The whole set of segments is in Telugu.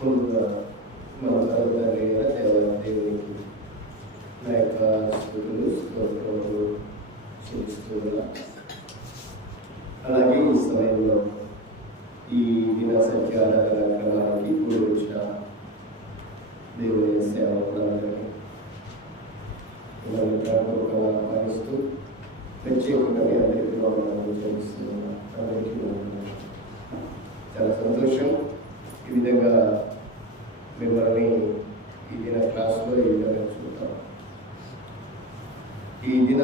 ముందుగా మన తల్లిదండ్రి అయిన నా యొక్క స్థుతులు స్తోత్రములు అలాగే ఈ సమయంలో ఈ దిన సంఖ్య ఆరాధన కూడి వచ్చిన దేవుని సేవకులందరినీ ఆహ్వానిస్తూ ప్రత్యేకంగా మీ అందరికీ వందనాలు చెల్లిస్తున్నాను. అందరికీ చాలా సంతోషం. ఈ విధంగా మిమ్మల్ని ఈ దిన క్లాస్లో ఈ విధంగా చూద్దాం ఈ దిన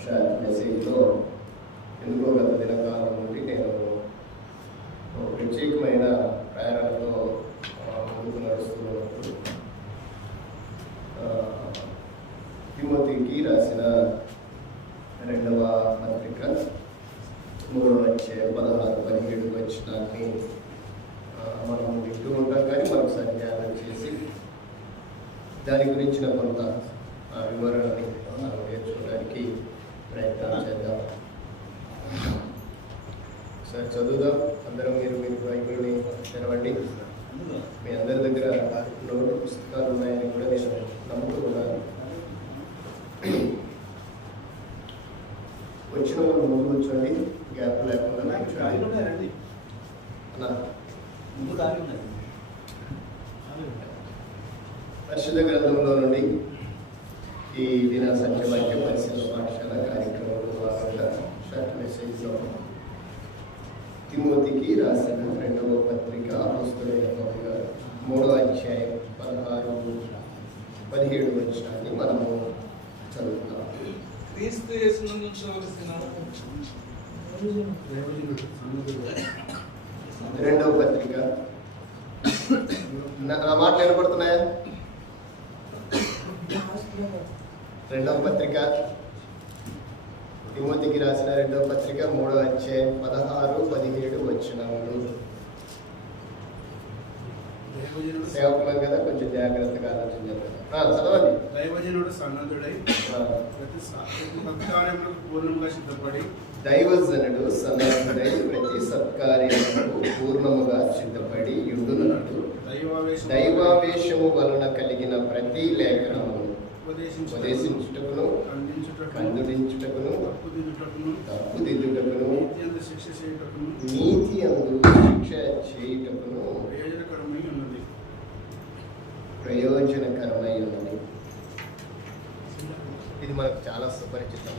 షార్ట్ మెసేజ్లో ఎందుకో గత దినకాలం నుండి నేను ప్రత్యేకమైన ప్రయాణంలో ముందుకు నడుస్తున్నప్పుడు తిమ్మతికి రాసిన రెండవ పత్రిక మూడవ వచ్చే పదహారు పదిహేడు వచ్చినాన్ని మనం వింటూ ఉంటాం కానీ మనం సంధ్యానం చేసి దాని గురించిన కొంత ఆ, వివరణని మనం నేర్చుకోవడానికి ప్రయత్నం చేద్దాం. ఒకసారి చదువుదాం. అందరం మీరు మీరు బైబిల్ని తెరవండి. మీ అందరి దగ్గర నోటు పుస్తకాలు ఉన్నాయి కూడా నేను నమ్ముతున్నాను వచ్చిన వాళ్ళు ముందు కూర్చోండి గ్యాప్ లేకుండా కూర్చోండి అన్నా, పరిశుద్ధ గ్రంథంలో నుండి ఈ దిన సత్యవాక్య పరిశీలన పాఠశాల కార్యక్రమంలో భాగంగా షార్ట్ మెసేజ్లో తిమోతికి రాసిన రెండవ పత్రిక అపోస్తలుడైన పౌలు గారు మూడవ అధ్యాయం పదహారు పదిహేడు వచ్చినాన్ని మనము చదువుతాం క్రీస్తు యేసునందు ఉంచవలసిన రెండవ పత్రిక నా నా మాటలు వినపడుతున్నాయా రెండవ పత్రిక తిమోతికి రాసిన రెండవ పత్రిక మూడవ అధ్యాయం పదహారు పదిహేడు వచ్చినములు సేవకులం కదా కొంచెం జాగ్రత్తగా ఆలోచన చదవండి. దైవజనుడు సన్నద్ధుడై ప్రతి సత్కార్యములకు పూర్ణంగా సిద్ధపడి దైవజనుడు సన్నద్ధుడై ప్రతి సత్కార్యములకు పూర్ణముగా సిద్ధపడి యుడునట్టు దైవావేశం దైవావేశము వలన కలిగిన ప్రతి ఉపదేశించుటకు, ఉపదేశించుటకును ఖండించుటకును, ఖండించుటకును తప్పుదిద్దుటకును, తప్పుదిద్దుటకును నీతి అందు శిక్ష చేయుటకును ప్రయోజనకరమై ఉన్నది. ఇది మనకు చాలా సుపరిచితం.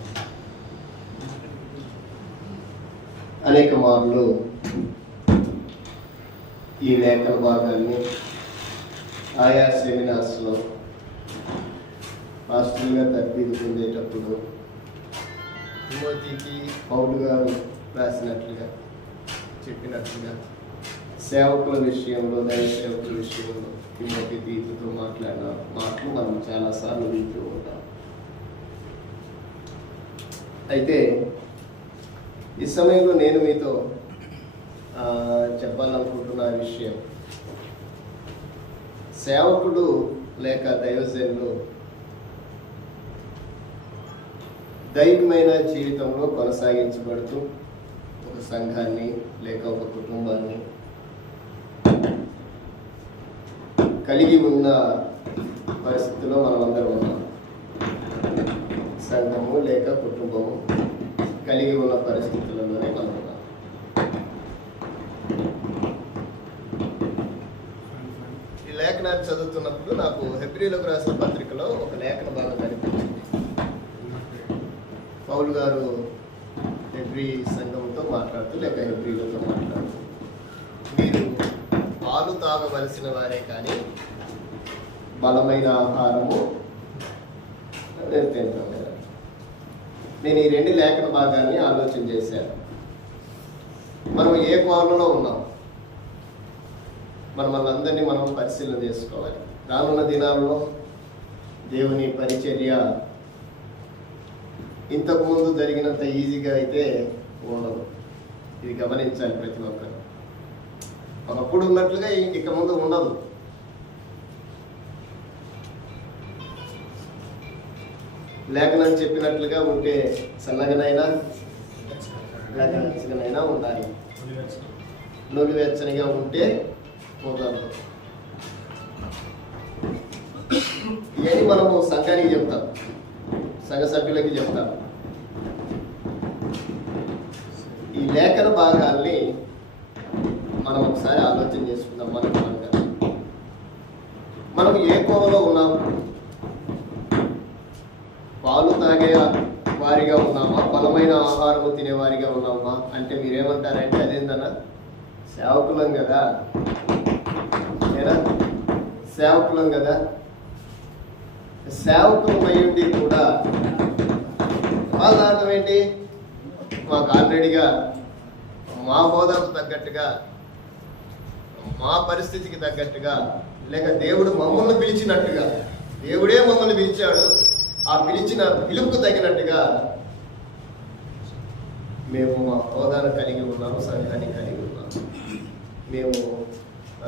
అనేక మార్లు ఈ లేఖన భాగాన్ని ఆయా సెమినార్స్లో మాస్టర్గా తర్ఫీదు పొందేటప్పుడు తిమోతికి పౌలు గారు రాసినట్లుగా చెప్పినట్లుగా సేవకుల విషయంలో దైవ సేవకుల విషయంలో తిమ్మకి తీతుతో మాట్లాడిన మాటలు మనం చాలాసార్లు వింటూ ఉంటాం. అయితే ఈ సమయంలో నేను మీతో చెప్పాలనుకుంటున్న విషయం సేవకుడు లేక దైవజనులు దైవమైన జీవితంలో కొనసాగించబడుతూ ఒక సంఘాన్ని లేక ఒక కుటుంబాన్ని కలిగి ఉన్న పరిస్థితిలో మనమందరం ఉన్నాం. సంఘము లేక కుటుంబము కలిగి ఉన్న పరిస్థితులలోనే మనం ఉన్నాం. ఈ లేఖనాన్ని చదువుతున్నప్పుడు నాకు హెబ్రిలోకి రాసిన పత్రికలో ఒక లేఖన బాగా కనిపించింది. పౌలు గారు హెబ్రి సంఘంతో మాట్లాడుతూ లేక హెబ్రిలతో మాట్లాడుతూ మీరు పాలు తాగవలసిన వారే కానీ బలమైన ఆహారము తింటాం కదా. నేను ఈ రెండు లేఖన భాగాన్ని ఆలోచన చేశాను. మనం ఏ కోణంలో ఉన్నాం? మనం మనందరినీ మనం పరిశీలన చేసుకోవాలి. రానున్న దినాల్లో దేవుని పరిచర్య ఇంతకుముందు జరిగినంత ఈజీగా అయితే ఉండదు. ఇది గమనించాలి ప్రతి ఒక్కరు. ఒకప్పుడు ఉన్నట్లుగా ఇక ముందు ఉండదు. లేఖనం చెప్పినట్లుగా ఉంటే సన్నగనైనా లేఖనైనా ఉండాలి. నులివెచ్చనిగా ఉంటే పోగలదు ఇవన్నీ మనము సంఘానికి చెప్తాం. సంఘ సభ్యులకి చెప్తాను ఈ లేఖన భాగాల్ని మనం ఒకసారి ఆలోచన చేసుకుందాం మనం మనగా మనం ఏ కోవలో ఉన్నాం? పాలు తాగే వారిగా ఉన్నామా? బలమైన ఆహారము తినేవారిగా ఉన్నామా? అంటే మీరేమంటారంటే అదేందన్నా? సేవకులం కదా. లేదా సేవకులం కదా. సేవకులం కూడా వాళ్ళ అర్థం ఏంటి? మాకు ఆల్రెడీగా మా హోదాకు తగ్గట్టుగా మా పరిస్థితికి తగ్గట్టుగా లేక దేవుడు మమ్మల్ని పిలిచినట్టుగా దేవుడే మమ్మల్ని పిలిచాడు. ఆ పిలిచిన పిలుపుకు తగినట్టుగా మేము మా హోదాను కలిగి ఉన్నాము సంఘాన్ని కలిగి ఉన్నాము. మేము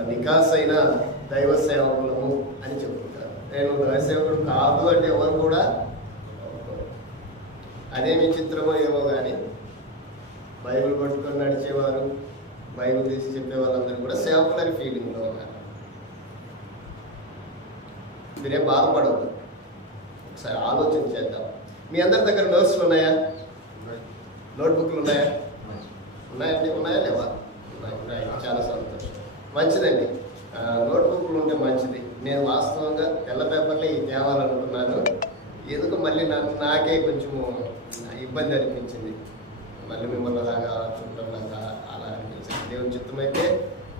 నికాసైన దైవ సేవకులము అని చెప్పుకుంటారు నేను దైవ కాదు అంటే ఎవరు కూడా అదే అదేమి చిత్రమో ఏమో కానీ బైబిల్ పట్టుకొని నడిచేవారు బైబిల్ తీసి చెప్పే వాళ్ళందరూ కూడా సేవకులని ఫీలింగ్లో ఉన్నారు. మీరేం బాధపడవద్దు. ఒకసారి ఆలోచన చేద్దాం. మీ అందరి దగ్గర నోట్స్లు ఉన్నాయా? నోట్బుక్లు ఉన్నాయా? ఉన్నాయండి ఉన్నాయా లేవా? ఉన్నాయి చాలా సంతోషం. మంచిదండి. నోట్బుక్లు ఉంటే మంచిది. నేను వాస్తవంగా తెల్ల పేపర్లే ఇది తేవాలనుకున్నాను ఎందుకు మళ్ళీ నాకు నాకే కొంచెము ఇబ్బంది అనిపించింది. మళ్ళీ మిమ్మల్ని అలాగా చూడడం అలా అనిపించింది. దేవుని చిత్తమైతే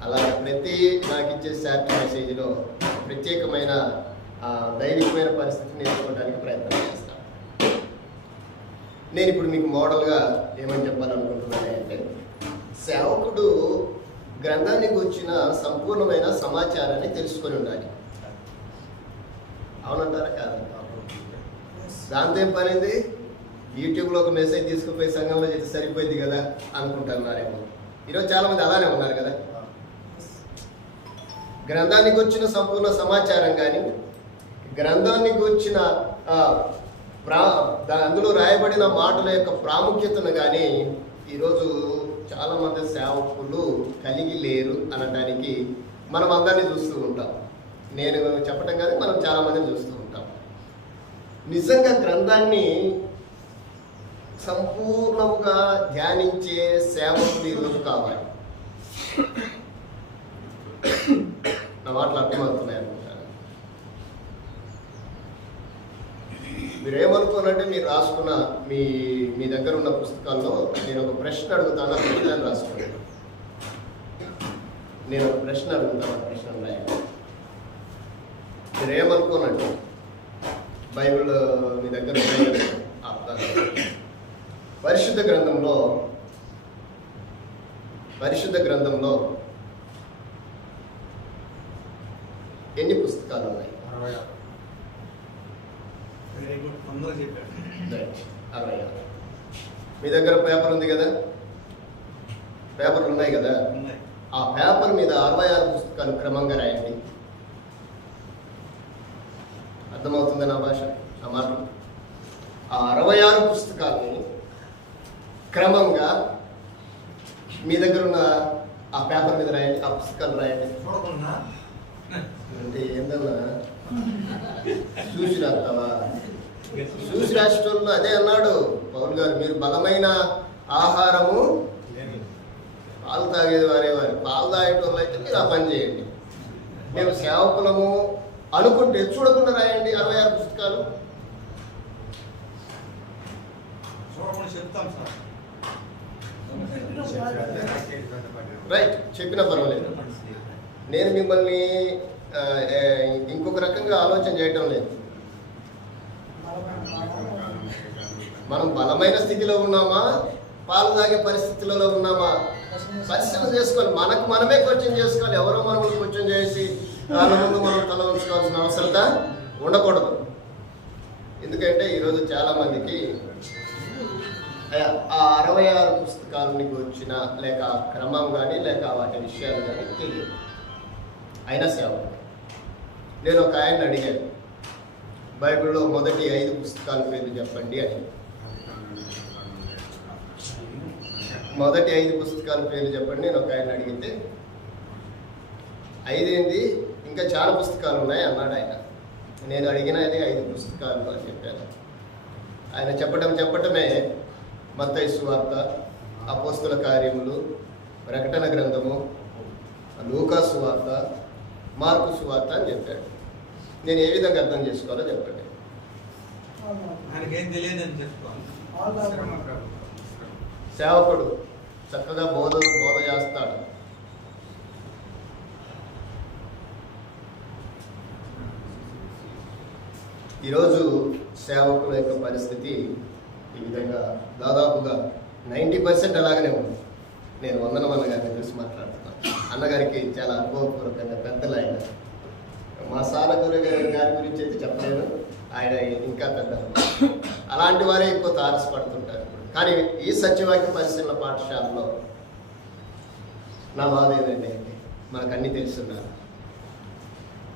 అలా ప్రతి నాకు ఇచ్చే శాట్ మెసేజ్లో ప్రత్యేకమైన దైవికమైన పరిస్థితిని ఎదుర్కోవడానికి ప్రయత్నం చేస్తాను నేను ఇప్పుడు మీకు మోడల్గా ఏమని చెప్పాలనుకుంటున్నాను అంటే సేవకుడు గ్రంథానికి వచ్చిన సంపూర్ణమైన సమాచారాన్ని తెలుసుకొని ఉండాలి. అవునంటారా? కాదు. దాంతో ఏం పనింది? యూట్యూబ్లో ఒక మెసేజ్ తీసుకుపోయి సంఘంలో చేసి సరిపోయింది కదా అనుకుంటున్నారేమో. ఈరోజు చాలా మంది అలానే ఉన్నారు కదా? గ్రంథానికి వచ్చిన సంపూర్ణ సమాచారం కానీ గ్రంథానికి వచ్చిన ఆ, ప్రా అందులో రాయబడిన మాటల యొక్క ప్రాముఖ్యతను కానీ ఈరోజు చాలా మంది సేవకులు కలిగి లేరు అనడానికి మనం అందరినీ చూస్తూ ఉంటాం. నేను చెప్పడం కాదు మనం చాలామందిని చూస్తూ ఉంటాం. నిజంగా గ్రంథాన్ని సంపూర్ణముగా ధ్యానించే సేవకులు ఈరోజు కావాలి. నా మాటలు అర్థమవుతున్నాయి అనుకుంటాను మీరేమనుకోనంటే మీరు రాసుకున్న మీ మీ దగ్గర ఉన్న పుస్తకాల్లో నేను ఒక ప్రశ్న అడుగుతాను ఆ ప్రశ్నను నేను ఒక ప్రశ్న అడుగుతాను. మీరు ఏమనుకోనండి బైబిల్ మీ దగ్గర. పరిశుద్ధ గ్రంథంలో పరిశుద్ధ గ్రంథంలో ఎన్ని పుస్తకాలు ఉన్నాయి? అరవై ఆరు. వెరీ గుడ్ తొందరగా చెప్పారు. రైట్ అరవై ఆరు. మీ దగ్గర పేపర్ ఉంది కదా? పేపర్లు ఉన్నాయి కదా? ఆ పేపర్ మీద అరవై ఆరు పుస్తకాలు క్రమంగా రాయండి. అర్థమవుతుంది నా భాష నా మాట ఆ అరవై ఆరు పుస్తకాలని క్రమంగా మీ దగ్గర ఉన్న ఆ పేపర్ మీద రాయండి ఆ పుస్తకాలు రాయండి. అంటే ఏందన్నా? చూసి రాస్తావా? చూసి రాష్ట్రంలో అదే అన్నాడు. పౌల్ గారు మీరు బలమైన ఆహారము పాలు తాగేది వారే. వారి పాలు తాగేటోళ్ళు అయితే మీరు ఆ పని చేయండి. మేము సేవకులము అనుకుంటే చూడకుండా రాయండి అరవై ఆరు పుస్తకాలు. చూడకుండా చెప్తాం సార్. రైట్ చెప్పినా పర్వాలేదు. నేను మిమ్మల్ని ఇంకొక రకంగా ఆలోచన చేయటం లేదు. మనం బలమైన స్థితిలో ఉన్నామా? పాలు తాగే పరిస్థితులలో ఉన్నామా? పరిశీలన చేసుకోవాలి. మనకు మనమే క్వశ్చన్ చేసుకోవాలి. ఎవరో మనల్ని క్వశ్చన్ చేసి వాళ్ళ ముందు మనం తల ఉంచుకోవాల్సిన అవసరత ఉండకూడదు. ఎందుకంటే ఈరోజు చాలా మందికి ఆ అరవై ఆరు పుస్తకాలకి వచ్చిన లేక క్రమం కానీ లేక వాటి విషయాలు కానీ తెలియదు. అయినా సేవ. నేను ఒక ఆయన అడిగాను బైబిల్లో మొదటి ఐదు పుస్తకాల పేర్లు చెప్పండి అని. మొదటి ఐదు పుస్తకాల పేర్లు చెప్పండి నేను ఒక ఆయన అడిగితే ఐదేంది? ఇంకా చాలా పుస్తకాలు ఉన్నాయి అన్నాడు ఆయన. నేను అడిగినది ఐదు పుస్తకాలు అని చెప్పాను ఆయన చెప్పడం చెప్పటమే మత్తయి సువార్త అపోస్తుల కార్యములు ప్రకటన గ్రంథము లూకా సువార్త మార్కు సువార్త అని చెప్పాడు. నేను ఏ విధంగా అర్థం చేసుకోవాలో చెప్పండి. సేవకుడు చక్కగా బోధ బోధ చేస్తాడు. ఈరోజు సేవకుల యొక్క పరిస్థితి ఈ విధంగా దాదాపుగా నైంటీ పర్సెంట్ అలాగనే ఉంది. నేను వందనం అన్నగారిని చూసి మాట్లాడుతున్నాను. అన్నగారికి చాలా అనుభవపూర్వకంగా పెద్దలు ఆయన. మా సారగురు గారి గారి గురించి అయితే చెప్పలేను. ఆయన ఇంకా పెద్ద అలాంటి వారే ఎక్కువ తారసపడుతుంటారు. కానీ ఈ సత్యవాక్య పరిశీలన పాఠశాలలో నా బాధ ఏంటంటే మనకు అన్నీ తెలుసున్నారు.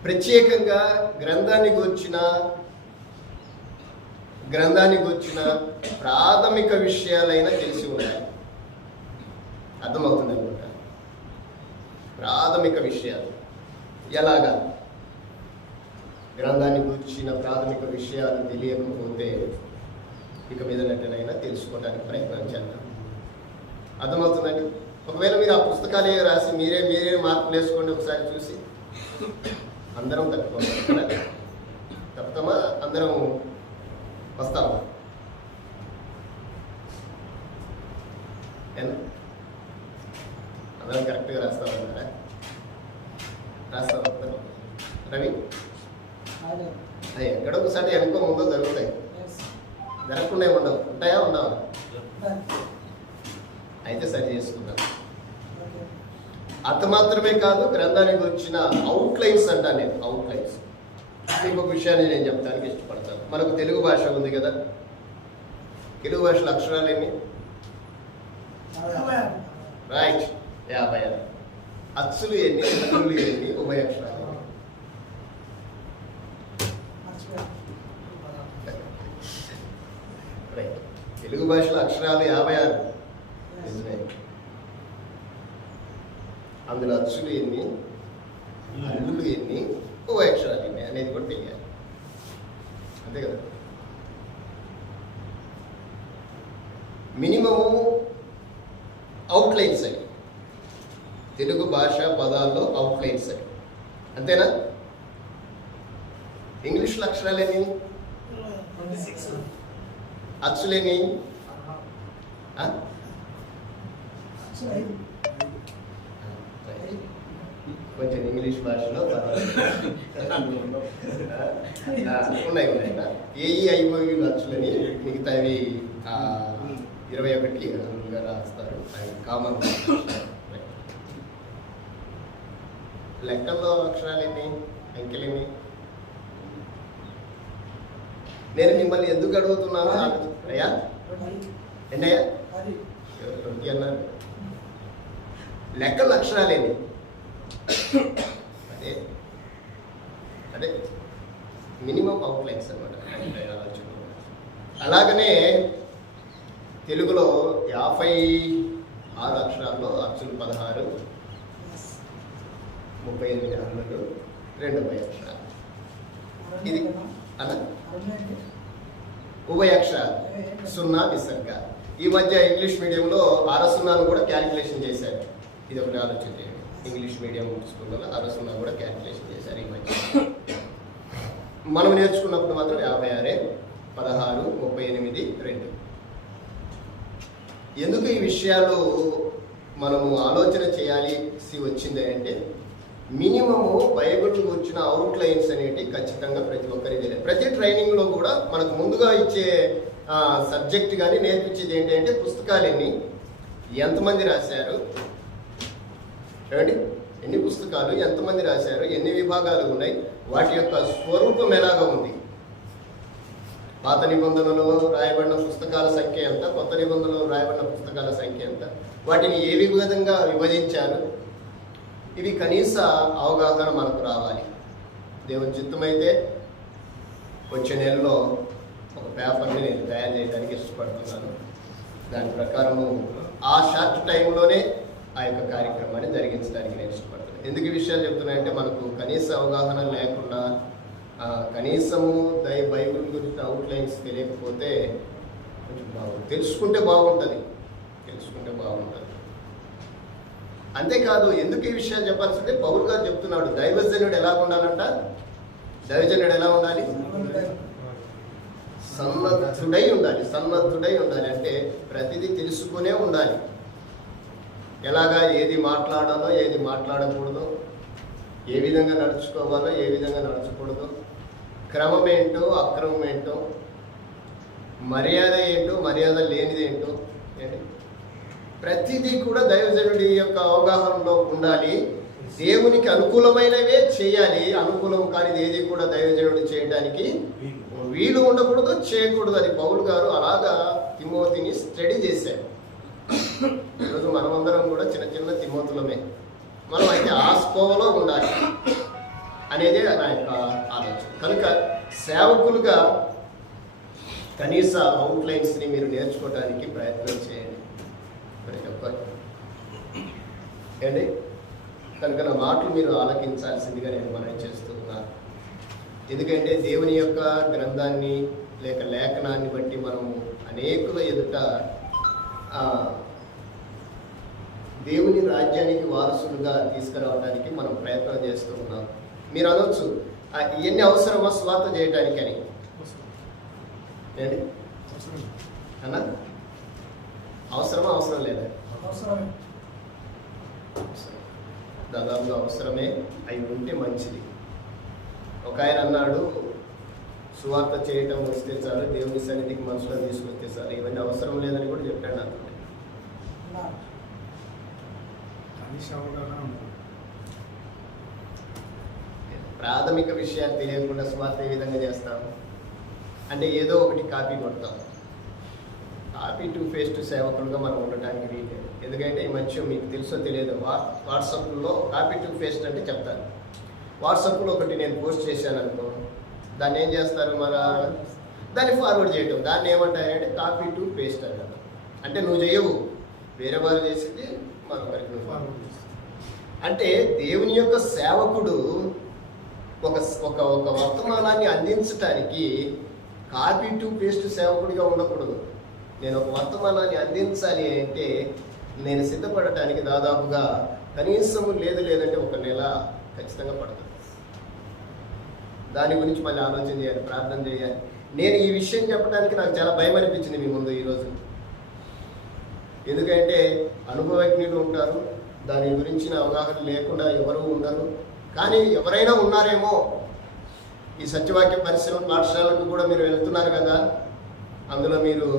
ప్రత్యేకంగా గ్రంథాన్ని వచ్చిన గ్రంథాన్ని గూర్చిన ప్రాథమిక విషయాలైనా తెలిసి ఉన్నాయి. అర్థమవుతుంది అనమాట ప్రాథమిక విషయాలు. ఎలాగా? గ్రంథాన్ని గూర్చిన ప్రాథమిక విషయాలు తెలియకపోతే ఇక మీద నటనైనా తెలుసుకోవడానికి ప్రయత్నం చేద్దాం. అర్థమవుతుందండి? ఒకవేళ మీరు ఆ పుస్తకాలు రాసి మీరే మీరే మార్కులు వేసుకోండి ఒకసారి చూసి. అందరం తప్పుకోవాలి తప్పుతామా అందరం వస్తామా ఏనా? అందరం కరెక్ట్గా రాస్తామన్నారా రాస్తాం అందరం రవి? అవి ఎక్కడో ఒకసారి వెనుకో ముందో జరుగుతాయి. జరగకుండా ఉండవు. ఉంటాయా ఉండవా? అయితే సరి చేసుకున్నాను అంత మాత్రమే కాదు గ్రంథానికి వచ్చిన అవుట్లైన్స్ అంటాను నేను. అవుట్లైన్స్ మీకు ఒక విషయాన్ని నేను చెప్తానికి ఇష్టపడతాను. మనకు తెలుగు భాష ఉంది కదా? తెలుగు భాషలో అక్షరాలు ఎన్ని? రైట్ యాభై ఆరు. అచ్చులు ఎన్ని? హల్లులు ఎన్ని? ఉభయ అక్షరాలు? రైట్ తెలుగు భాషలో అక్షరాలు యాభై ఆరు. అందులో అచ్చులు ఎన్ని? అక్షరాలు ఎన్ని? అనేది కూడా తెలియాలి. అంతే కదా? మినిమము అవుట్లైన్స్ అవి తెలుగు భాష పదాల్లో అవుట్లైన్స్ అవి అంతేనా? ఇంగ్లీష్లో అక్షరాలు ఎన్ని? అచ్చులేని ఆ? కొంచెం ఇంగ్లీష్ భాషలో పదాలు. ఆ, ఉన్నాయి ఉన్నాయి ఏఈ ఐఓయు అచ్చులని మిగతావి ఇరవై ఒకటి రాస్తారు కామన్ లెక్కల్లో అక్షరాలు ఎన్ని అంకెలు ఎన్ని నేను మిమ్మల్ని ఎందుకు అడుగుతున్నాను అయ్యా ఎవరు ట్వంటీ అన్నారు లెక్కల అక్షరాలేని అదే అదే మినిమం అవుట్లైన్స్ అనమాట అలాగనే తెలుగులో యాభై ఆరు అక్షరాల్లో అచ్చులు పదహారు ముప్పై ఎనిమిది హల్లులు రెండు పై అక్షరాలు ఇది అలా ఉభయ అక్షరాలు సున్నా విసర్గ ఈ మధ్య ఇంగ్లీష్ మీడియంలో అర సున్నాను కూడా క్యాలిక్యులేషన్ చేశారు. ఇది ఒకటి ఆలోచన చేయండి. ఇంగ్లీష్ మీడియం స్కూల్లో అర సున్నా కూడా క్యాలిక్యులేషన్ చేశారు ఈ మధ్య. మనం నేర్చుకున్నప్పుడు మాత్రం యాభై ఆరే పదహారు ముప్పై ఎనిమిది రెండు. ఎందుకు ఈ విషయాలు మనము ఆలోచన చేయాల్సి వచ్చింది అంటే మినిమము బైబిల్ వచ్చిన అవుట్లైన్స్ అనేవి ఖచ్చితంగా ప్రతి ఒక్కరికి ప్రతి ట్రైనింగ్లో కూడా మనకు ముందుగా ఇచ్చే సబ్జెక్ట్ కానీ నేర్పించేది ఏంటంటే పుస్తకాలన్నీ ఎంతమంది రాశారు? చూడండి ఎన్ని పుస్తకాలు ఎంతమంది రాశారు ఎన్ని విభాగాలు ఉన్నాయి వాటి యొక్క స్వరూపం ఎలాగా ఉంది? పాత నిబంధనలో రాయబడిన పుస్తకాల సంఖ్య ఎంత కొత్త నిబంధనలో రాయబడిన పుస్తకాల సంఖ్య ఎంత వాటిని ఏ విధంగా విభజించారు? ఇవి కనీస అవగాహన మనకు రావాలి. దేవుని చిత్తమైతే వచ్చే నెలలో ఒక పేపర్ని నేను తయారు చేయడానికి ఇష్టపడుతున్నాను. దాని ప్రకారము ఆ షార్ట్ టైంలోనే ఆ యొక్క కార్యక్రమాన్ని జరిగించడానికి నేను ఇష్టపడుతున్నాను ఎందుకు ఈ విషయాలు చెప్తున్నాయంటే మనకు కనీస అవగాహన లేకుండా కనీసము దై బైబిల్ గురించి అవుట్లైన్స్ తెలియకపోతే కొంచెం బాగుంది తెలుసుకుంటే బాగుంటుంది. తెలుసుకుంటే బాగుంటుంది. అంతేకాదు ఎందుకు ఈ విషయాలు చెప్పాల్సిందే పౌరు గారు చెప్తున్నాడు దైవజనుడు ఎలా ఉండాలంట? దైవజనుడు ఎలా ఉండాలి? సన్నద్ధుడై ఉండాలి. సన్నద్ధుడై ఉండాలి. అంటే ప్రతిదీ తెలుసుకునే ఉండాలి. ఎలాగా ఏది మాట్లాడాలో ఏది మాట్లాడకూడదు ఏ విధంగా నడుచుకోవాలో ఏ విధంగా నడచకూడదు క్రమం ఏంటో అక్రమం ఏంటో మర్యాద ఏంటో మర్యాద లేనిది ఏంటో? ప్రతిదీ కూడా దైవజనుడి యొక్క అవగాహనలో ఉండాలి. దేవునికి అనుకూలమైనవే చేయాలి. అనుకూలం కానిది ఏది కూడా దైవజనుడు చేయడానికి వీలు ఉండకూడదు చేయకూడదు అది పౌలు గారు అలాగా తిమోతిని స్టడీ చేశారు. ఈరోజు మనమందరం కూడా చిన్న చిన్న తిమోతులమే మనం అయితే ఆ స్కోవలో ఉండాలి అనేది నా యొక్క ఆలోచన. కనుక సేవకులుగా కనీస అవుట్లైన్స్ని మీరు నేర్చుకోవడానికి ప్రయత్నం చేయండి. ప్రతి ఒక్కరు. ఏంటి కనుక నా మాటలు మీరు ఆలకించాల్సిందిగా నేను మనం చేస్తున్నాను ఎందుకంటే దేవుని యొక్క గ్రంథాన్ని లేక లేఖనాన్ని బట్టి మనము అనేకుల ఎదుట దేవుని రాజ్యానికి వారసులుగా తీసుకురావడానికి మనం ప్రయత్నం చేస్తూ ఉన్నాం. మీరు అనొచ్చు "ఆ, ఇవన్నీ అవసరమా స్వార్థ చేయటానికి అని? ఏంటి? అన్నా? అవసరమా అవసరం లేదా. దాదాపుగా అవసరమే అయి ఉంటే మంచిది. ఒక ఆయన అన్నాడు సువార్త చేయటం వస్తే చాలు దేవుని సన్నిధికి మనుషులను తీసుకొస్తే చాలు. ఇవన్నీ అవసరం లేదని కూడా చెప్పాడు నాకు. ప్రాథమిక విషయాలు తెలియకుండా స్వార్థ ఏ విధంగా చేస్తాం అంటే ఏదో ఒకటి కాపీ కొడతాం. కాపీ టు ఫేస్ టు సేవకులుగా మనం ఉండటానికి వీలేదు ఎందుకంటే ఈ మధ్య మీకు తెలుసో తెలియదు వా వాట్సాప్లో కాపీ టు పేస్ట్ అంటే చెప్తాను. వాట్సాప్లో ఒకటి నేను పోస్ట్ చేశాను అనుకో దాన్ని ఏం చేస్తారు మన దాన్ని ఫార్వర్డ్ చేయటం. దాన్ని ఏమంటారంటే కాపీ టు పేస్ట్ అంటారు. అంటే నువ్వు చేయవు. వేరే వారు చేసింది మరొకరికి నువ్వు ఫార్వర్డ్ చేస్తాం. అంటే దేవుని యొక్క సేవకుడు ఒక ఒక ఒక వర్తమానాన్ని అందించటానికి కాపీ టు పేస్ట్ సేవకుడిగా ఉండకూడదు. నేను ఒక వర్తమానాన్ని అందించాలి అంటే నేను సిద్ధపడటానికి దాదాపుగా కనీసము లేదు లేదంటే ఒక నెల ఖచ్చితంగా పడుతుంది. దాని గురించి మళ్ళీ ఆలోచన చేయాలి ప్రార్థన చేయాలి. నేను ఈ విషయం చెప్పడానికి నాకు చాలా భయం అనిపించింది మీ ముందు ఈరోజు ఎందుకంటే అనుభవజ్ఞులు ఉంటారు దాని గురించిన అవగాహన లేకుండా ఎవరు ఉండరు. కానీ ఎవరైనా ఉన్నారేమో ఈ సత్యవాక్య పరిశ్రమ పాఠశాలకు కూడా మీరు వెళ్తున్నారు కదా. అందులో మీరు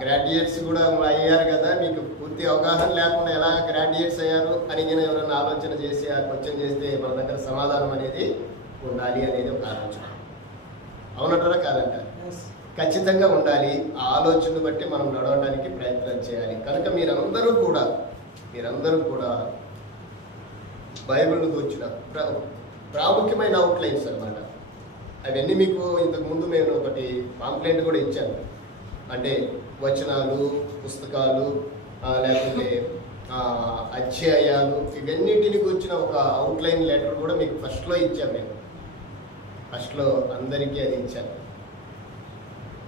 గ్రాడ్యుయేట్స్ కూడా అయ్యారు కదా. మీకు పూర్తి అవగాహన లేకుండా ఎలా గ్రాడ్యుయేట్స్ అయ్యారు అని నేను ఎవరైనా ఆలోచన చేసి ఆ క్వశ్చన్ చేస్తే మన దగ్గర సమాధానం అనేది ఉండాలి అనేది ఒక ఆలోచన. అవునంటారా కాదంటారా? ఖచ్చితంగా ఉండాలి. ఆ ఆలోచనను బట్టి మనం నడవడానికి ప్రయత్నం చేయాలి. కనుక మీరందరూ కూడా మీరందరూ కూడా బైబిల్ను కూర్చున్న ప్రా- ప్రాముఖ్యమైన అవుట్లైన్స్ అన్నమాట. అవన్నీ మీకు ఇంతకు ముందు నేను ఒకటి పాంప్లెంట్ కూడా ఇచ్చాను. అంటే వచనాలు పుస్తకాలు లేకపోతే అధ్యాయాలు ఇవన్నిటిని కూర్చిన ఒక అవుట్లైన్ లెటర్ కూడా మీకు ఫస్ట్లో ఇచ్చాను నేను. ఫస్ట్లో అందరికీ అది ఇచ్చాను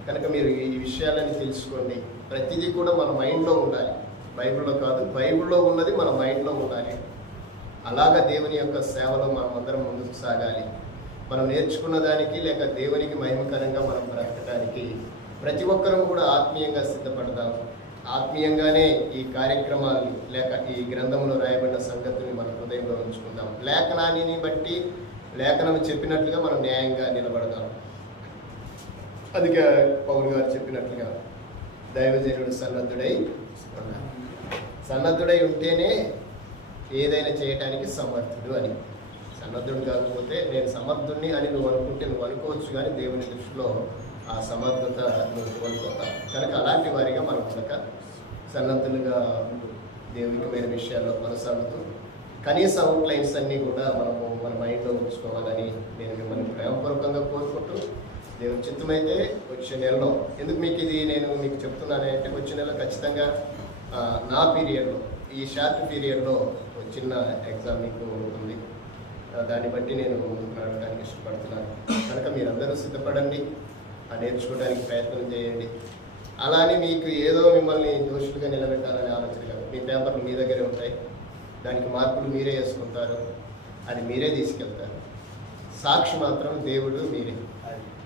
కనుక మీరు ఈ విషయాలని తెలుసుకోండి. ప్రతిదీ కూడా మన మైండ్లో ఉండాలి. బైబిల్లో కాదు బైబిల్లో ఉన్నది మన మైండ్లో ఉండాలి. అలాగా దేవుని యొక్క సేవలో మనం అందరం ముందుకు సాగాలి. మనం నేర్చుకున్న దానికి లేక దేవునికి మహిమకరంగా మనం బ్రతకడానికి ప్రతి ఒక్కరం కూడా ఆత్మీయంగా సిద్ధపడదాం. ఆత్మీయంగానే ఈ కార్యక్రమాలు లేక ఈ గ్రంథంలో రాయబడిన సంగతిని మన హృదయంలో ఉంచుకుందాం. లేఖనాన్ని బట్టి లేఖనం చెప్పినట్లుగా మనం న్యాయంగా నిలబడదాం అందుకే పౌలు గారు చెప్పినట్లుగా దైవజనుడు సన్నద్ధుడై ఉండాలి సన్నద్ధుడై ఉంటేనే ఏదైనా చేయటానికి సమర్థుడు అని. సన్నద్ధుడు కాకపోతే నేను సమర్థుడిని అని నువ్వు అనుకుంటే నువ్వు అనుకోవచ్చు కానీ దేవుని దృష్టిలో ఆ సమర్థత నువ్వు కోల్పోతావు. కనుక అలాంటి వారిగా మనం కనుక సన్నద్ధులుగా దేవునికమైన విషయాల్లో కొనసాగుతూ కనీస అవుట్లైన్స్ అన్నీ కూడా మనము మన మైండ్లో ఉంచుకోవాలని నేను మిమ్మల్ని ప్రేమపూర్వకంగా కోరుకుంటూ దేవుని చిత్తమైతే వచ్చే నెలలో ఎందుకు మీకు ఇది నేను మీకు చెప్తున్నానంటే వచ్చే నెల ఖచ్చితంగా నా పీరియడ్లో ఈ షార్ట్ పీరియడ్లో చిన్న ఎగ్జామ్ మీకు ఉంటుంది. దాన్ని బట్టి నేను ముందుకు నడవడానికి ఇష్టపడుతున్నాను. కనుక మీరందరూ సిద్ధపడండి ఆ నేర్చుకోవడానికి ప్రయత్నం చేయండి. అలానే మీకు ఏదో మిమ్మల్ని దోషులుగా నిలబెట్టాలని ఆలోచన మీ పేపర్లు మీ దగ్గరే ఉంటాయి. దానికి మార్పులు మీరే వేసుకుంటారు అది మీరే తీసుకెళ్తారు. సాక్షి మాత్రం దేవుడు మీరే.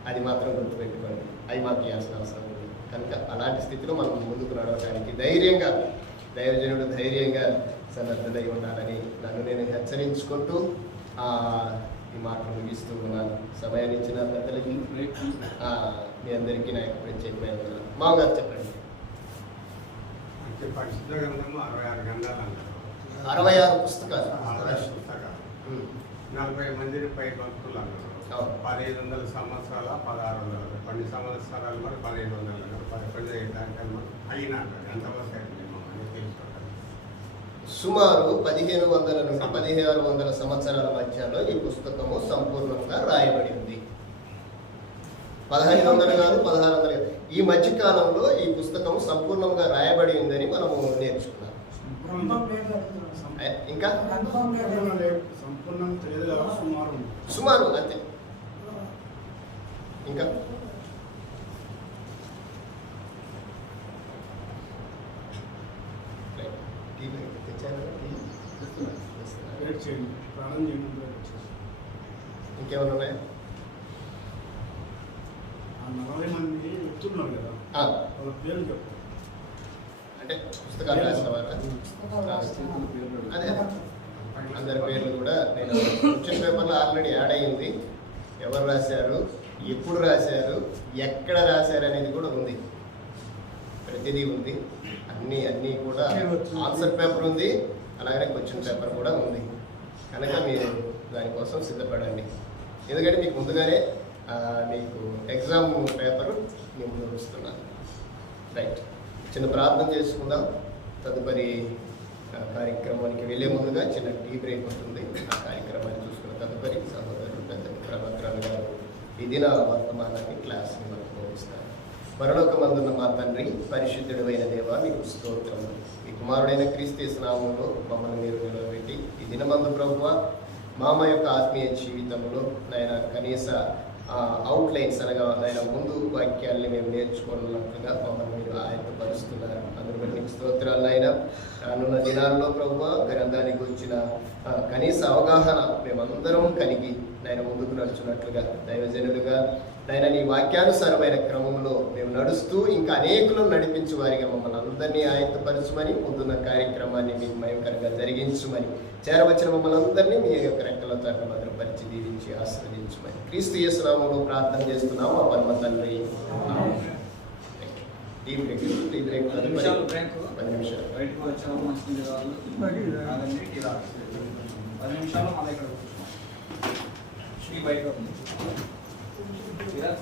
అది. మాత్రం గుర్తుపెట్టుకోండి. అవి మాకు ఇవ్వాల్సిన అవసరం ఉంది కనుక అలాంటి స్థితిలో మనం ముందుకు నడవడానికి ధైర్యంగా దైవజనుడు ధైర్యంగా సన్నద్ధులై ఉండాలని నన్ను నేను హెచ్చరించుకుంటూ ఈ మాటలు ముగిస్తూ ఉన్నాను. సమయాన్ని ఇచ్చిన పెద్దలకి మీ అందరికీ నా యొక్క ప్రత్యేకమైన. మామగారు చెప్పండి. పరిశుద్ధ గ్రంథము అరవై ఆరు గ్రంథాలు అంటారు. అరవై ఆరు పుస్తకాలు. నలభై మందిని పై భక్తులు అన్నారు. పదిహేను వందల సంవత్సరాల పదహారు వందల కొన్ని సంవత్సరాలు మరి పదిహేను వందలు పదకొండు ఏంటంటే అయినా ఎంతవరకు సుమారు పదిహేను వందల నుండి పదిహేను వందల సంవత్సరాల మధ్యలో ఈ పుస్తకము సంపూర్ణంగా రాయబడి ఉంది పదహైదు వందలు కాదు పదహారు వందలు కాదు. ఈ మధ్య కాలంలో ఈ పుస్తకం సంపూర్ణంగా రాయబడి ఉందని మనము నేర్చుకున్నాం. ఇంకా? సంపూర్ణం తెలియదు కదా సుమారు. సుమారు అంతే. ఇంకా? ఇంకేమైనా ఉన్నాయా? ఆ నలభై మంది చెప్తున్నారు కదా ఆ, వాళ్ళ పేర్లు చెప్తారు అంటే పుస్తకాలు రాసిన అదే అందరి పేర్లు కూడా నేను క్వశ్చన్ పేపర్లో ఆల్రెడీ యాడ్ అయ్యింది. ఎవరు రాశారు? ఎప్పుడు రాశారు? ఎక్కడ రాశారు అనేది కూడా ఉంది. ప్రతిదీ ఉంది. అన్నీ అన్నీ కూడా ఆన్సర్ పేపర్ ఉంది. అలాగే క్వశ్చన్ పేపర్ కూడా ఉంది. కనుక మీరు దానికోసం సిద్ధపడండి. ఎందుకంటే మీకు ముందుగానే మీకు ఎగ్జామ్ పేపర్ మీ ముందు వస్తున్నాను రైట్. చిన్న ప్రార్థన చేసుకుందాం. తదుపరి కార్యక్రమానికి వెళ్ళే ముందుగా చిన్న టీ బ్రేక్ ఉంటుంది. ఆ కార్యక్రమాన్ని చూసుకున్న తదుపరి సహోదరుడు పెద్ద ప్రభక్రాలు గారు ఈ దినాల వర్తమానాన్ని క్లాస్ని మనకు బోధిస్తారు పరలోకమందున్న మా తండ్రి పరిశుద్ధుడు అయిన దేవ మీకు స్తోత్రం మీ కుమారుడైన క్రీస్తు నామంలో మమ్మల్ని మీరు నిలబెట్టి ఈ దినమందు ప్రభువ మామ యొక్క ఆత్మీయ జీవితంలో నాయన కనీస అవుట్లైన్స్ అనగా ఆయన ముందు వాక్యాల్ని మేము నేర్చుకున్నట్లుగా మమ్మల్ని మీరు ఆయత్తపరుస్తున్నారు అందుకు మీకు స్తోత్రాలు నాయన. రానున్న దినాల్లో ప్రభు గ్రంథానికి వచ్చిన కనీస అవగాహన మేమందరం కలిగి ఆయన ముందుకు నడుచున్నట్లుగా దైవజనులుగా నాయన నీ వాక్యానుసారమైన క్రమంలో మేము నడుస్తూ ఇంకా అనేకులను నడిపించు వారిగా మమ్మల్ని అందరినీ ఆయత్తపరచుమని ముందున్న కార్యక్రమాన్ని మీకు భయంకరంగా జరిగించుమని చేరవచ్చిన మమ్మల్ని అందరినీ మీ యొక్క రెక్కలతో అక్కడ భద్రపరిచి దీవించి ఆస్వాదించమని క్రీస్తు యేసునామంలో ప్రార్థన చేస్తున్నాం మా పరమ తండ్రి. టీ బ్రేక్ టీ బ్రేక్ పది నిమిషాలు బ్రేక్. పది నిమిషాలు. బయటకు వచ్చాము మంచిది వాళ్ళు కాదండి ఇలా పది నిమిషాలు మళ్ళీ ఇక్కడ కూర్చున్నాం. Yeah.